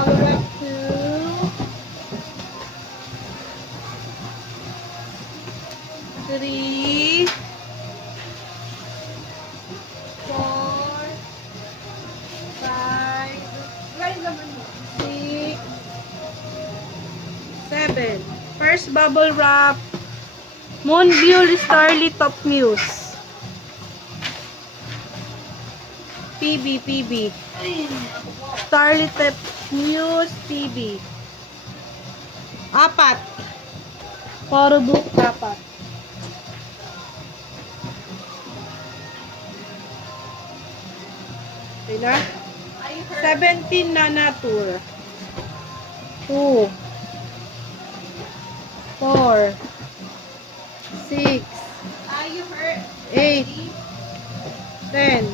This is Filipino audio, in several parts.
bubble wrap 2, 3, 4, 5, 6, 7. First bubble wrap, Moonview Starly Top Muse. PB. Starly Top Muse PB. 4. Poro book 4. Okay na? 17 na natur. 2, 4, 6, 8, 10,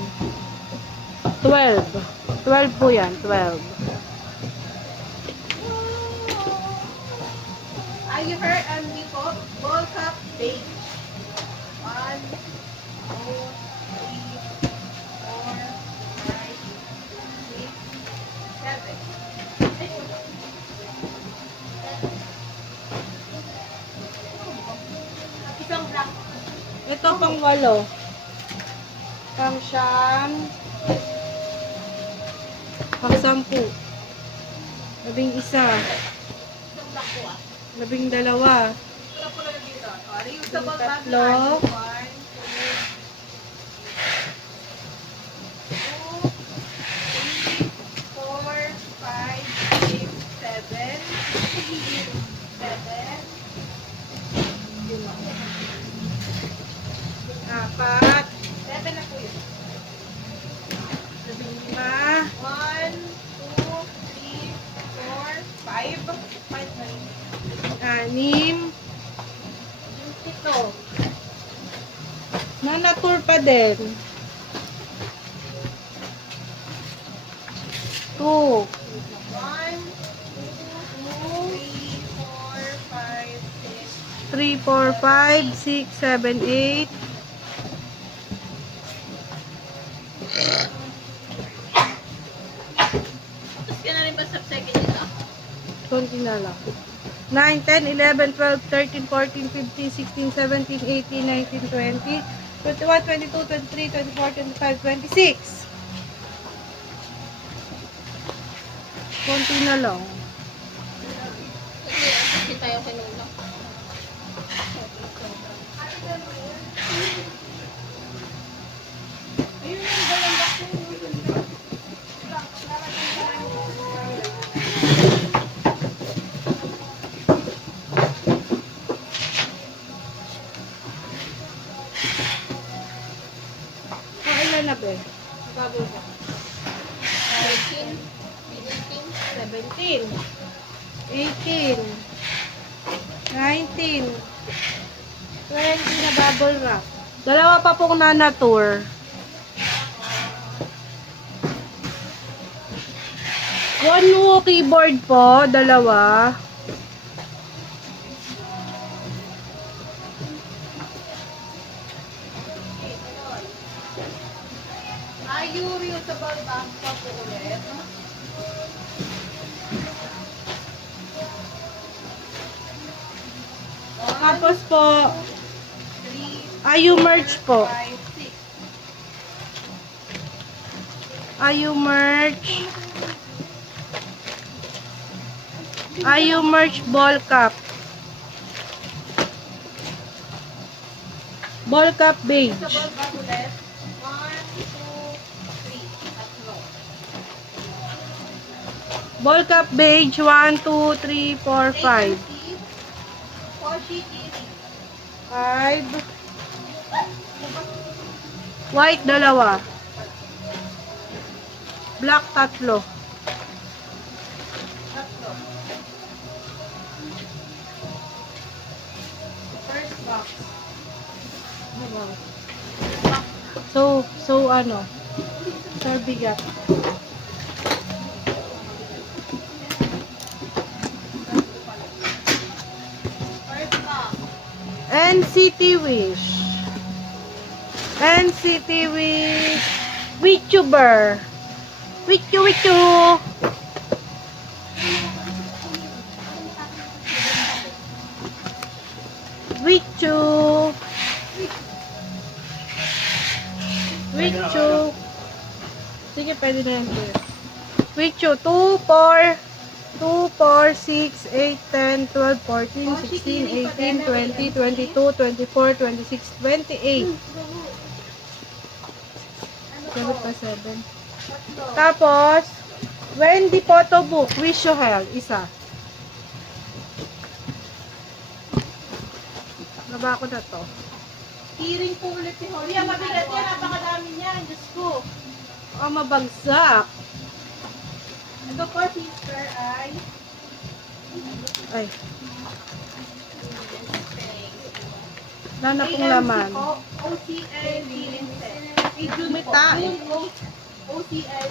12. 12 po yan, 12. Are you hurt and we put ball cup beige? 1, 2, 3, 4, 5, 6, 7. Isang black. Ito pang 8. Pang 9. Pang 10. 11. Isang black po 12. Wala po lang dito. Reusable bag na 1, 2, 3, 4, 5, 6, 7. 7. 4. 7 na po yun. 15. 1, 2, 3, 4, 5. 5 na rin. 6. Ito. Nanatur pa din. 2. 1, 2, 3, 4, 5, 6. 3, 4, 5, 6, 7, 8. Tapos ka na rin ba sa second nito? Konti na lang. 9, 10, 11, 12, 13, 14, 15, 16, 17, 18, 19, 20, 21, 22, 23, 24, 25, 26. Konti na lang. Kasi tayo kanina. Ayun yung dalawang box na yun. Ilan na ba? Bubble box. 13, 17, 17, 18, 19, 20 na bubble wrap. Dalawa pa pong nanatur. One mo keyboard po, dalawa. Are you reusable bag pa po ulit? Tapos po, 3, Ayu merch po. 5, 6. Ayu merch. Ayu merch ball cup. Ball cup beige. Reusable bag ulit. 1, 2, 3. Tatlo. Ball cup beige 1, 2, 3, 4, 5. 5. White dalawa. Black tatlo. First box. So ano? Sir bigat. First box. NCT Wish. NCT Wish. Witchuber. Witchu. pwede na yan. With you, 2, 4, 2, 4, 6, 8, 10, 12, 14, 16, 18, 20, 22, 24, 26, 28. 7 pa 7. Tapos, Wendy photo book, wish you health, isa. Naba ko na to. Hearing po ulit si Holly. Yan, mabigat yan. Napakadami niyan. Diyos ko. Oh, mabagsak. Ito po, sister, ay Ay. Wala na pong laman. OCL May tae. OCL.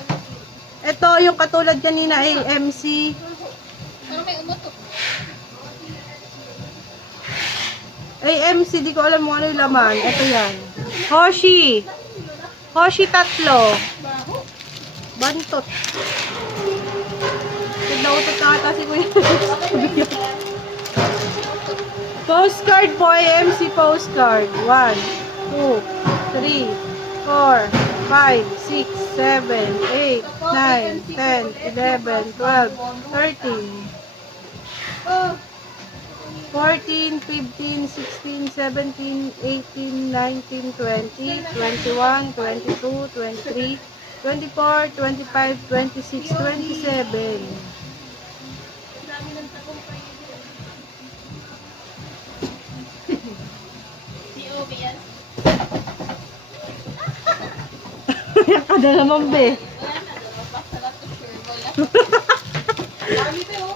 Ito, yung katulad kanina ay MC. Pero may umutok. AMC, di ko alam mo ano yung laman. Ito yan. Hoshi. Hoshi tatlo. Bantot. Pinautot na ata si Kuya. Postcard po, AMC postcard. 1, 2, 3, 4, 5, 6, 7, 8, 9, 10, 11, 12, 13. 14, 15, 16, 17, 18, 19, 20, 21, 22, 23, 24, 25, 26, 27. OBS. Yan ka na naman, be. Wala na. Basta lang to sure ball. Dami ito, oh.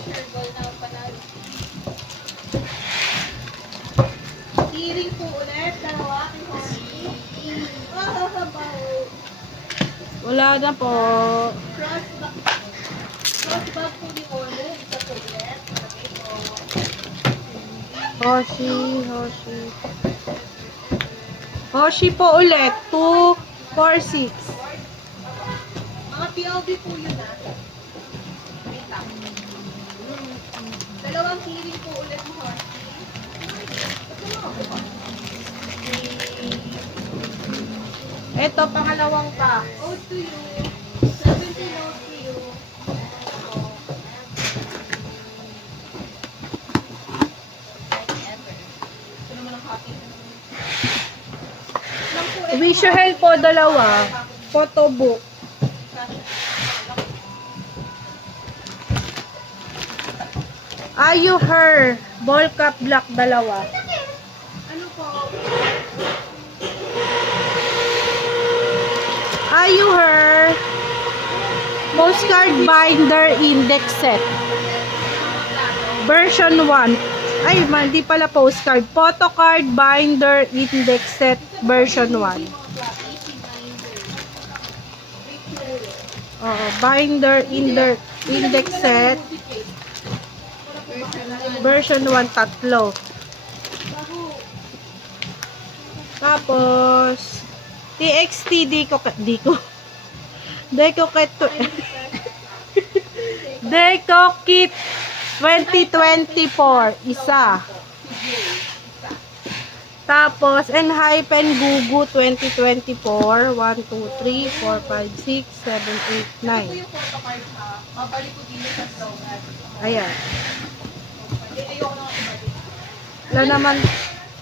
Sure ball na panalo. Hearing po ulit. Dalawa kay Holly. Wala na po. Crossback po ni Holly. Isa po ulit. Okay po. Hoshi, Hoshi. Hoshi po ulit. 2, 4, 6. Mga PLB po yun, ah. Wait lang. Dalawang hearing po ulit mo, Holly. Ito, pangalawang pack. Ode to you. 17 ode to you. Like ever. Ito naman ang copy. Wish you health po, dalawa. Photo book. Are you her? Ball cap black, dalawa. Ano po? Are you her? Postcard binder index set. Version 1. Ay, hindi pala postcard. Photo card binder index set version 1. Oo, binder index set version 1 tatlo. Tapos TXT Deco Kit 2024 isa. Tapos N-Gugu 2024 1, 2, 3, 4, 5, 6, 7, 8, 9. Ito yung photocard, ha? Mabalik ko dito sa slogan. Ayan. Ayoko na ibalik. Wala naman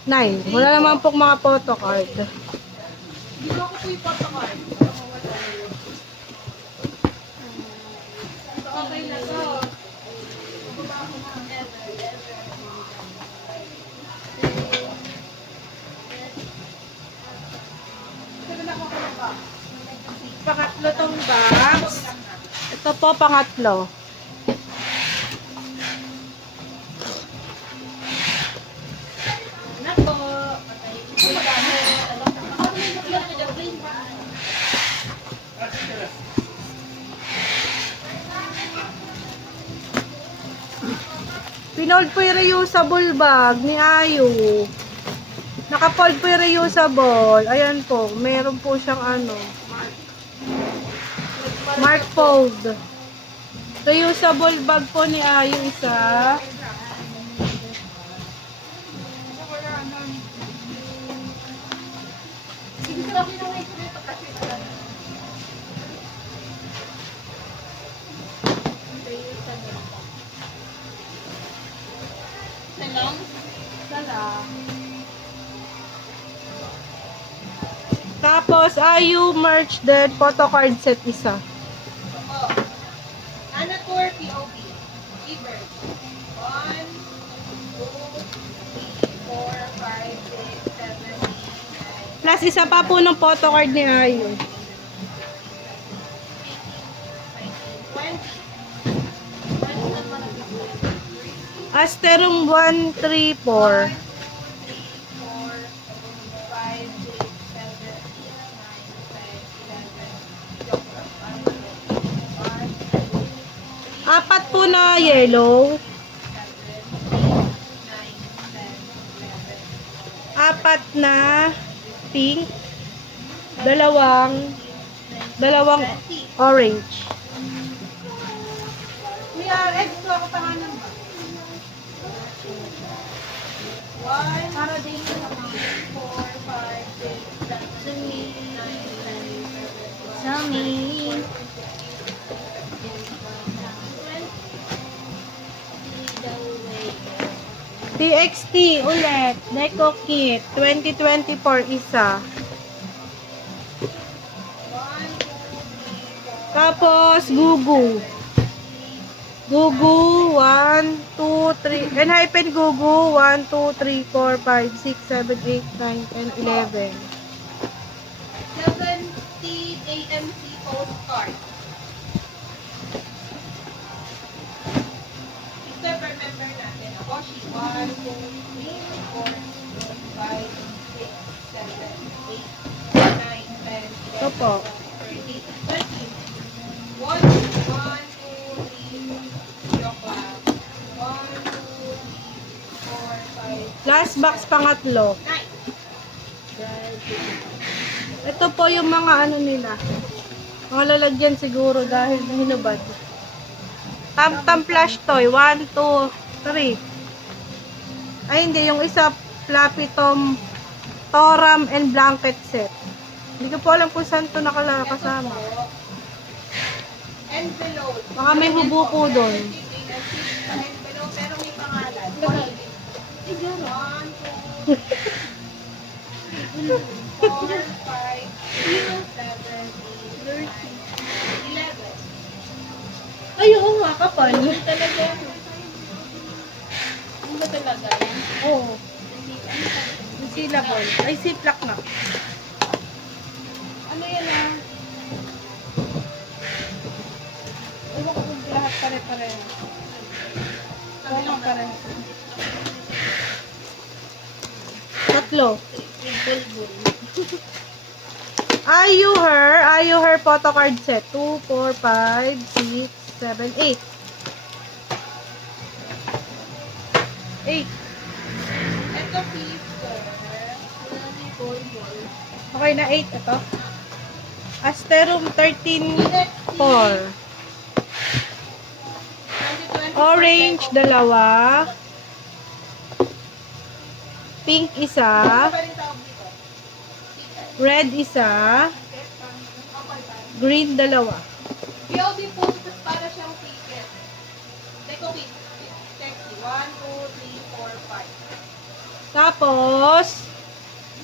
9. Wala naman pong mga photocard. Hindi ko ako po yung photocard. So, okay na to. Mababa ako na. Pangatlo tong box. Ito po pangatlo. Nako. Pinold po yung reusable bag ni Ayu. Nakapold po yung reusable. Ayan po. Meron po siyang ano. Mark fold. Reusable bag po ni Ayu isa. Tapos, IU merch din, photo card set isa. Oh. Anator POB. Keyboard. 1, 2, 3, 4, 5, 6, 7, 8, 9, Plus, isa pa po ng photo card ni IU. 19, 20. 20 naman ang Asterum 134. 1, 2, 3, 4, 5, 6, 7, 8, 9, 10, 11, 12. Joke lang. Parang ano. 1, 2, 3, Apat po na yellow. 7, 8, 9, 10, 11, Apat na pink. Dalawang 20. orange. May extra ka pa nga naman. 1, para dito naman. 4, 5, 6, 7, 8, 9, 10, 11, 12, Yummy. 20. TXT ulit. Deco Kit. 2024 isa. 1, 2, 3, 4, Tapos, Gugu. Gugu, 1, 2, 3. Hypen Gugu, 1, 2, 3, 4, 5, 6, 7, 8, 9, 10, 11. 70 AMC postcard. Step remember natin. Ako, she 1, 2, 3, 4, 5, 6, 7, 8, 9, 10, 11, Ito po. 12, 13, 1, 1, 2, 3, joke lang. 1, 2, 3, 4, 5, Last box pangatlo. 9. Ito po yung mga ano nila. Mga lalagyan siguro dahil hinubad. Tam-tam flash toy. 1, 2, 3. Ay, hindi. Yung isa, Fluffy Tom, Toram and blanket set. Hindi ko po alam kung saan ito kasama. Envelope. Baka may hubo po doon. Envelope, pero may pangalan. 1, 2, 3, 4, 5, 6, 7, 8, 9, 11. Ay, oo nga, kapal. Talaga. Ano ba talaga yan? Oo. Yung syllable. Ay, siplak na. Ano yan ah? Ewan ko kung lahat pare-pareho. Oo nga, pareho. Tatlo. IU her photo card set. 2, 4, 5, 6, 7, 8. 8. Ito Peter. Okay na 8 ito. Asterum 13, 4. Orange, dalawa. Pink, isa. Red, isa. Green, dalawa. POB posters para siyang ticket. Teko, sexy. 1, 2, 3, 4, 5. Tapos,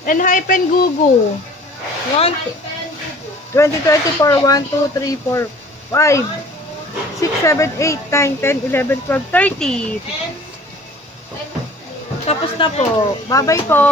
Hypen Gugu. 1, Hypen Gugu. 2024, 1, 2, 3, 4, 5, 6, 7, 8, 9, 10, 11, 12, 13. And Tapos na po. Bye-bye po.